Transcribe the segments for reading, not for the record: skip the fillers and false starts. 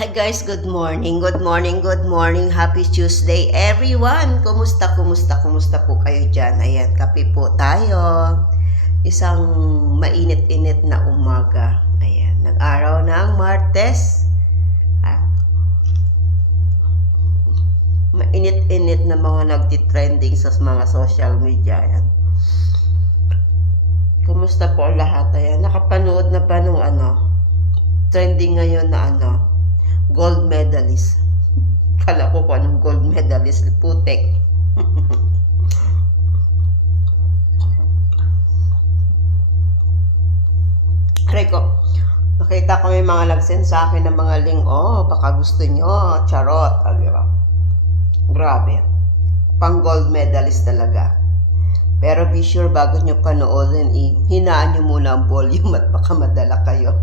Hi guys, good morning, good morning, good morning. Happy Tuesday everyone. Kumusta po kayo dyan? Ayan, kape po tayo. Isang mainit-init na umaga. Ayan, nag-araw ng Martes. Mainit-init na mga nagtitrending sa mga social media. Ayan. Kumusta po ang lahat? Ayan, nakapanood na ba nung trending ngayon na gold medalist. Kala ko anong gold medalist. Putek. Reko, nakita ko may mga nag-send sa akin ng mga link. Oh, baka gusto nyo. Charot. Diba? Grabe. Pang gold medalist talaga. Pero be sure bago nyo panoodin, hinaan nyo muna ang volume at baka madala kayo.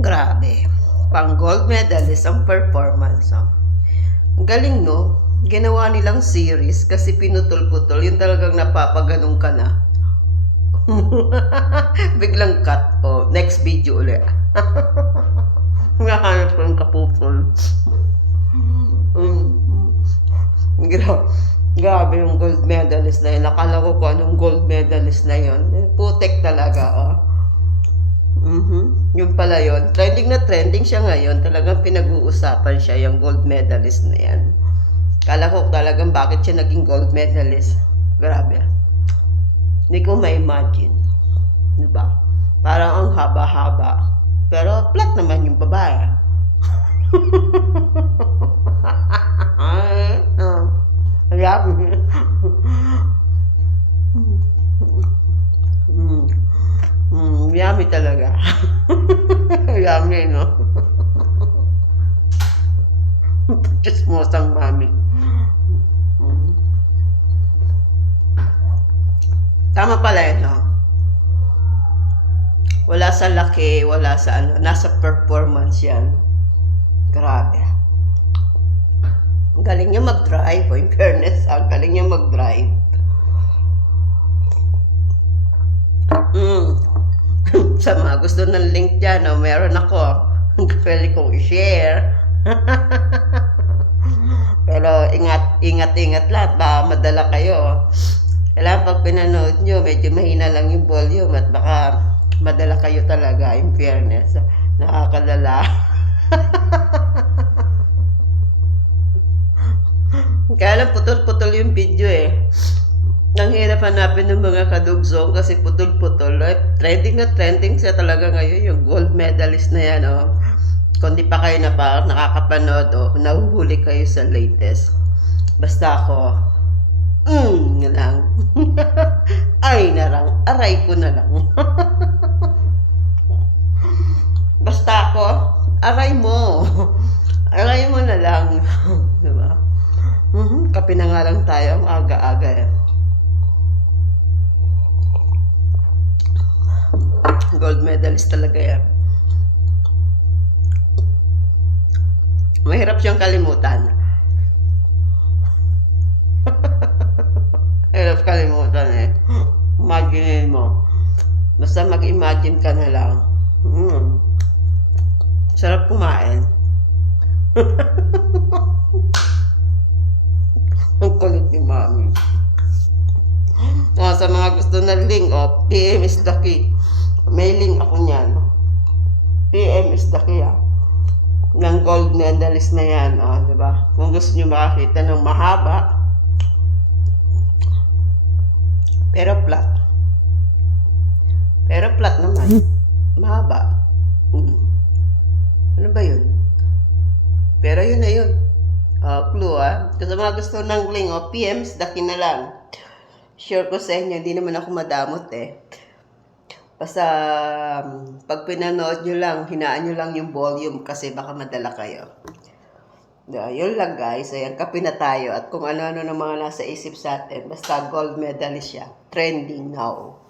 Grabe. Pang gold medalist ang performance. Ang galing, no? Ginawa nilang series kasi pinutol-putol. Yung talagang napapaganong ka na. Biglang cut. Oh, next video ulit. Nahanap ko yung kapupol. Grabe yung gold medalist na yun. Nakala ko kung anong gold medalist na yun. Putek talaga, oh. Yung pala yun. Trending na trending siya ngayon. Talagang pinag-uusapan siya, yung gold medalist na yan. Kala ko talagang bakit siya naging gold medalist. Grabe. Hindi ko ma-imagine. Diba? Parang ang haba-haba. Pero flat naman yung babae. Grabe. Yummy talaga. Yummy, no? Chismosang mami. Tama pala yun, no? Wala sa laki, wala sa nasa performance yan. Grabe. Ang galing niya mag-drive, in fairness, ang galing niya mag-drive. Sa mga gusto ng link dyan, meron ako. Pwede kong i-share. Pero ingat lahat. Baka madala kayo. Kailangan pag pinanood nyo, medyo mahina lang yung volume at baka madala kayo talaga, in fairness. Nakakalala. Kaya lang putol-putol yung video eh. Ang hirap hanapin ng mga kadugsong kasi putol-putol. Trending na trending siya talaga ngayon, yung gold medalist na yan. Oh. Kung di pa kayo nakakapanood, nahuhuli kayo sa latest. Basta ako, nga lang. Ay narang, aray ko na lang. Basta ako, aray mo. Aray mo na lang. Diba? Kape na nga lang tayo, ang aga-aga eh. Gold medalist talaga yan. Mahirap siyang kalimutan. Hirap kalimutan eh. Imagine mo. Basta mag-imagine ka na lang. Sarap kumain. Ang kulit ni mami. Sa mga gusto ng link, PM is the key. May link ako niyan. PM is the key, ng gold medalist na yan, diba? Kung gusto nyo makakita ng mahaba, pero flat naman. Mahaba. Ano ba yun? Pero yun na yun. Clue, Kasi mga gusto ng link, PMs, daki na lang. Sure ko sa inyo, hindi naman ako madamot eh. Basta, pag pinanood nyo lang, hinaan nyo lang yung volume kasi baka madala kayo. Yun lang guys, ayan, kape na tayo. At kung ano-ano ng mga nasa isip sa atin, basta gold medalist siya. Trending now.